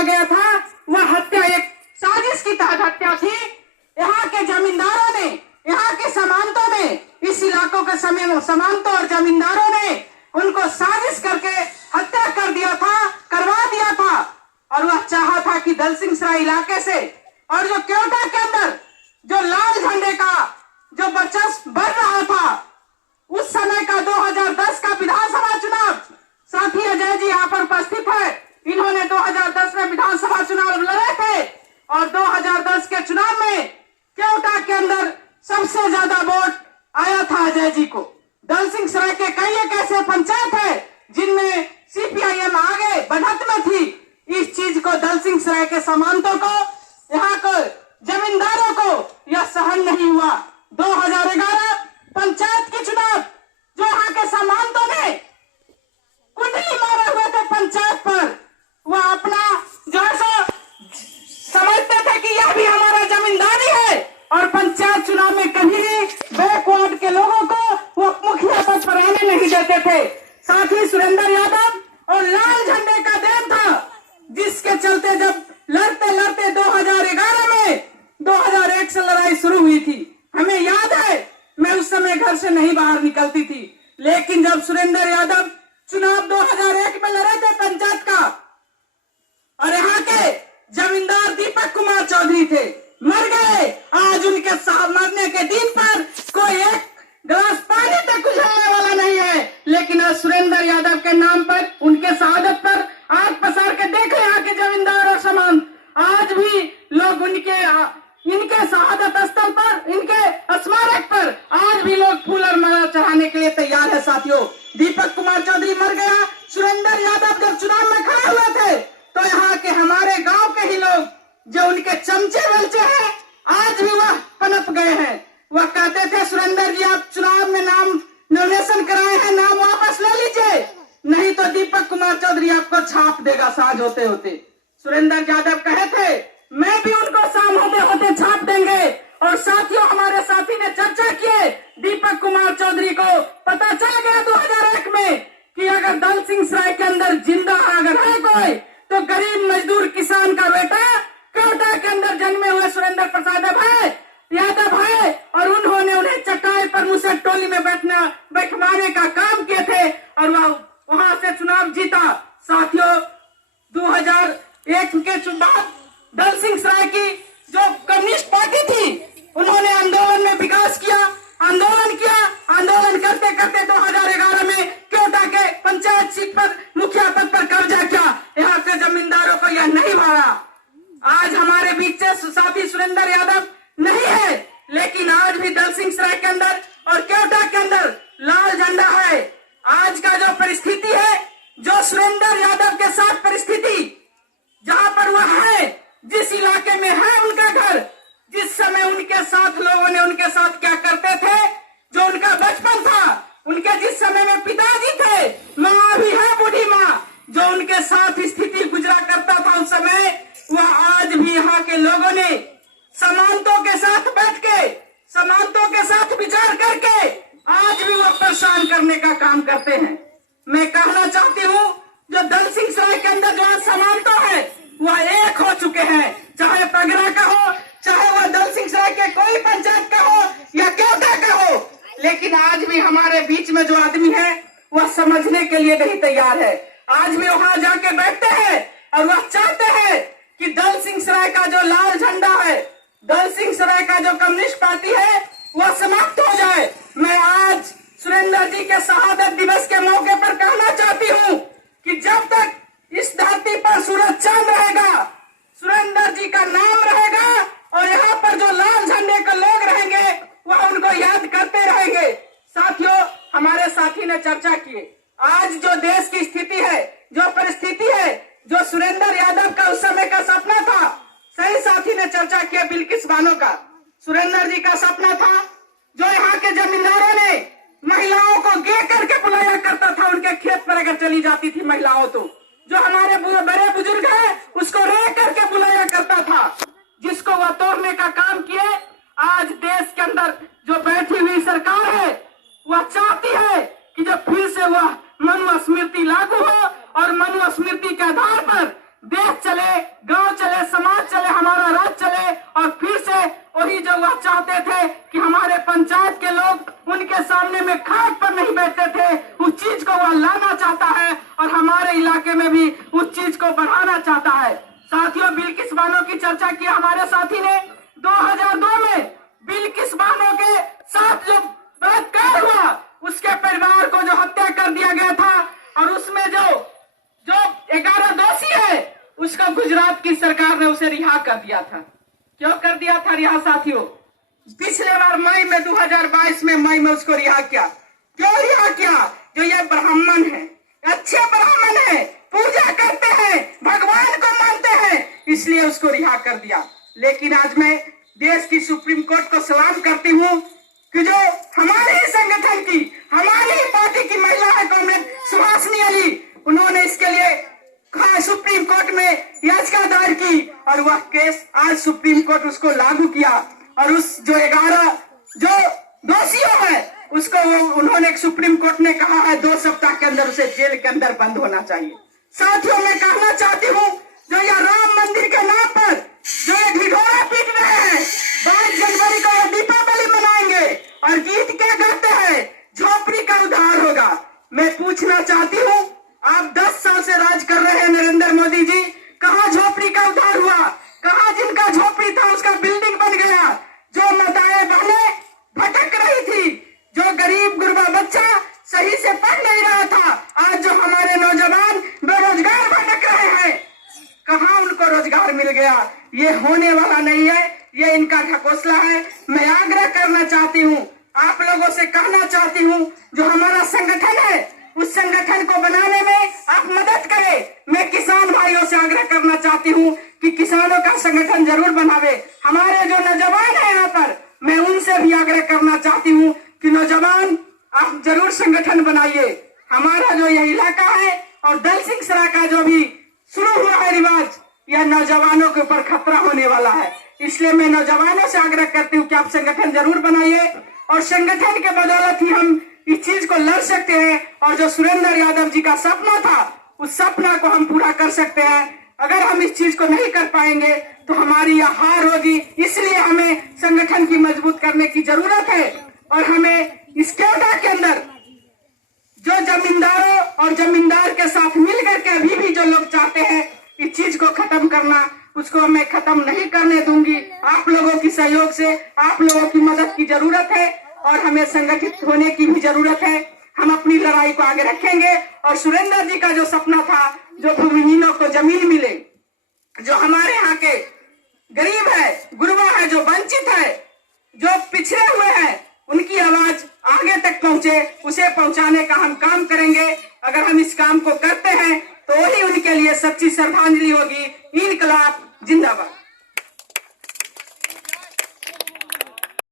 किया गया था वह हत्या एक साजिश की तहत हत्या थी। यहाँ के जमींदारों ने, यहाँ के सामंतों ने, इस इलाकों के समय सामंतों और जमींदारों ने उनको साजिश करके हत्या कर दिया था, करवा दिया था। और वह चाहा था कि दलसिंह सराय इलाके से और जो केवटा के अंदर जो लाल झंडे का जो वर्चस्व बढ़ रहा था, उस समय का 2010 का विधानसभा चुनाव, साथी अजय जी यहाँ पर उपस्थित है, इन्होंने 2010 में विधानसभा चुनाव लड़े थे और 2010 के चुनाव में केवटा के अंदर सबसे ज्यादा वोट आया था अजय जी को। दलसिंह सराय के कई एक ऐसे पंचायत है जिनमें सीपीआईएम आगे बढ़त में थी। इस चीज को दलसिंह सराय के सामंतों को, यहाँ को जमींदारों को यह सहन नहीं हुआ। 2011 पंचायत की चुनाव जो यहाँ के सामंतों ने कुंडली मारे हुए थे पंचायत पर, वह अपना जो है सो समझते थे कि यह भी हमारा जमींदारी है और पंचायत चुनाव में कभी बैकवर्ड के लोगों को वो मुखिया पद पर आने नहीं देते थे। साथ ही सुरेंद्र यादव और लाल झंडे का देन था, जिसके चलते जब लड़ते लड़ते 2011 में 2001 से लड़ाई शुरू हुई थी। हमें याद है, मैं उस समय घर से नहीं बाहर निकलती थी, लेकिन जब सुरेंद्र यादव चुनाव 2001 में लड़े थे पंचायत का और यहाँ के जमींदार दीपक कुमार चौधरी थे, मर गए। आज उनके साहब मरने के दिन पर कोई एक गिलास पानी तक उझलने वाला नहीं है, लेकिन आज सुरेंद्र यादव के नाम पर, उनके शहादत पर आग पसार के देखे यहाँ के जमींदार और सामान। आज भी लोग इनके शहादत स्थल पर, इनके स्मारक पर आज भी लोग फूल और माला चढ़ाने के लिए तैयार है। साथियों, दीपक कुमार चौधरी मर गया, सुरेंद्र यादव जब चुनाव में खड़े हुए थे तो यहाँ के हमारे गांव के ही लोग जो उनके चमचे वलचे हैं, आज भी वह पनप गए हैं। वह कहते थे, सुरेंद्र जी आप चुनाव में नाम नॉमिनेशन कराए हैं, नाम वापस ले लीजिए, नहीं तो दीपक कुमार चौधरी आपको छाप देगा साँझ होते होते। सुरेंद्र यादव कहे थे, मैं भी उनको शाम होते होते छाप देंगे। और साथियों, हमारे साथी ने चर्चा किए, दीपक कुमार चौधरी को पता चल गया 2001 में कि अगर दलसिंह सराय के अंदर जिंदा अगर है कोई, तो गरीब मजदूर किसान का बेटा केवटा के अंदर जन्मे हुए सुरेंद्र प्रसाद यादव है। और उन्होंने उन्हें चटाई पर मुझसे टोली में बैठवाने का काम किए थे और वह वहां से चुनाव जीता। साथियों, 2001 के बाद दलसिंह सराय की जो कम्युनिस्ट पार्टी थी, उन्होंने आंदोलन में विकास किया, आंदोलन करते करते 2011 में केवटा के पंचायत सीट पर मुखिया पद पर कब्जा किया। यहाँ के जमींदारों को यह नहीं भाया। आज हमारे बीच से साथी सुरेंद्र यादव नहीं है, लेकिन आज भी दलसिंह सराय के अंदर और केवटा के अंदर लाल झंडा है। आज का जो परिस्थिति है, जो सुरेंद्र यादव के साथ परिस्थिति, जहां पर वह है, जिस इलाके में है उनका घर, जिस समय उनके साथ लोगों ने उनके साथ क्या करते थे, जो उनका बचपन था, उनके जिस समय में पिताजी थे, माँ भी है बूढ़ी माँ, जो उनके साथ स्थिति गुजरा करता था उस समय, वह आज भी यहाँ के लोगों ने समानतों के साथ बैठ के, समानतों के साथ विचार करके आज भी वह परेशान करने का काम करते हैं। मैं कहना चाहती हूँ, जो दलसिंह सराय के अंदर जो आज समानता है, वह एक हो चुके हैं, चाहे पगरा का हो, चाहे वह दलसिंह सराय के कोई पंचायत का हो या केवटा का हो, लेकिन आज भी हमारे बीच में जो आदमी है वह समझने के लिए नहीं तैयार है। आज भी वहां जाके बैठते हैं और वह चाहते हैं कि दलसिंह सराय का जो लाल झंडा है, दलसिंह सराय का जो कम्युनिस्ट पार्टी है, वह समाप्त हो जाए। मैं आज सुरेंद्र जी के शहादत दिवस के मौके पर कहना चाहती हूँ कि जब तक इस धरती पर सूरज चांद रहेगा, सुरेंद्र जी का नाम रहेगा और यहाँ पर जो लाल झंडे के लोग रहेंगे वह उनको याद करते रहेंगे। साथियों, हमारे साथी ने चर्चा की, आज जो देश की स्थिति है, जो परिस्थिति है, जो सुरेंद्र यादव का उस समय का सपना था, सही साथी ने चर्चा किया बिल्किस बानो का, सुरेंद्र जी का सपना था, जो यहाँ के जमींदारों ने महिलाओं को गे करके बुलाया करता था। उनके खेत पर अगर चली जाती थी महिलाओं, तो जो हमारे बड़े बुजुर्ग हैं उसको रे करके बुलाया करता था, जिसको वह तोड़ने का काम किए। आज देश के अंदर जो बैठी हुई सरकार है, वह चाहती है कि जब फिर से वह मनुस्मृति लागू हो और मनुस्मृति के आधार पर देश चले, वो बढ़ाना चाहता है। साथियों, बिल्किस बानो की चर्चा की हमारे साथी ने। 2002 में बिल्किस बानो के साथ जो बलात्कार हुआ, उसके परिवार को जो हत्या कर दिया गया था, और उसमें जो 11 दोषी है, उसको गुजरात की सरकार ने उसे रिहा कर दिया था। क्यों कर दिया था रिहा साथियों? पिछले बार मई में 2022 में मई में उसको रिहा किया। क्यों रिहा किया? जो ये ब्राह्मण है, अच्छे ब्राह्मण है, पूजा करते हैं, भगवान को मानते हैं, इसलिए उसको रिहा कर दिया। लेकिन आज मैं देश की सुप्रीम कोर्ट को सलाम करती हूँ कि जो हमारे संगठन की, हमारी पार्टी की महिला है कांग्रेस सुहासिनी अली, उन्होंने इसके लिए सुप्रीम कोर्ट में याचिका दायर की, और वह केस आज सुप्रीम कोर्ट उसको लागू किया। और उस जो 11 जो दोषियों है, उसको उन्होंने सुप्रीम कोर्ट ने कहा है 2 सप्ताह के अंदर उसे जेल के अंदर बंद होना चाहिए। साथियों, मैं कहना चाहती हूँ, जो यह राम मंदिर के नाम पर जो ये ढिढोरा पीट रहे हैं, 22 जनवरी को दीपावली मनाएंगे और गीत क्या गाते हैं, झोपड़ी का उद्धार होगा। मैं पूछना चाहती हूँ, आप 10 साल से राज कर रहे हैं नरेंद्र मोदी जी, कहाँ झोपड़ी का उद्धार हुआ? कहाँ जिनका झोपड़ी था उसका बिल्डिंग बन गया? जो माताएं बहनें भटक रही थी, जो गरीब गुरबा बच्चा सही से पढ़ नहीं रहा था, आज जो हमारे नौजवान बेरोजगार भटक रहे हैं, कहाँ उनको रोजगार मिल गया? ये होने वाला नहीं है, ये इनका ढकोसला है। मैं आग्रह करना चाहती हूँ, आप लोगों से कहना चाहती हूँ, जो हमारा संगठन है उस संगठन को बनाने में आप मदद करें। मैं किसान भाइयों से आग्रह करना चाहती हूँ कि किसानों का संगठन जरूर बनावे। हमारे जो नौजवान है यहाँ पर, मैं उनसे भी आग्रह करना चाहती हूँ कि नौजवान आप जरूर संगठन बनाइए। हमारा जो यह इलाका है और दल सिंह सराय का जो भी शुरू हुआ है रिवाज, यह नौजवानों के ऊपर खतरा होने वाला है। इसलिए मैं नौजवानों से आग्रह करती हूँ कि आप संगठन जरूर बनाइए, और संगठन के बदौलत ही हम इस चीज को लड़ सकते हैं। और जो सुरेंद्र यादव जी का सपना था, उस सपना को हम पूरा कर सकते हैं। अगर हम इस चीज को नहीं कर पाएंगे तो हमारी यह हार होगी। इसलिए हमें संगठन की मजबूत करने की जरूरत है, और हमें इस केवटा के अंदर जो जमींदारों और जमींदार के साथ मिलकर के अभी भी जो लोग चाहते हैं इस चीज को खत्म करना, उसको मैं खत्म नहीं करने दूंगी। आप लोगों की सहयोग से, आप लोगों की मदद की जरूरत है, और हमें संगठित होने की भी जरूरत है। हम अपनी लड़ाई को आगे रखेंगे, और सुरेंद्र जी का जो सपना था, जो भूमिहीनों को जमीन मिले, जो हमारे यहाँ के गरीब है, गुरबा है, जो वंचित है, जो पिछड़े हुए हैं, उनकी आवाज आगे तक पहुंचे, उसे पहुंचाने का हम काम करेंगे। अगर हम इस काम को करते हैं तो वही उनके लिए सच्ची श्रद्धांजलि होगी। इनकलाब जिंदाबाद।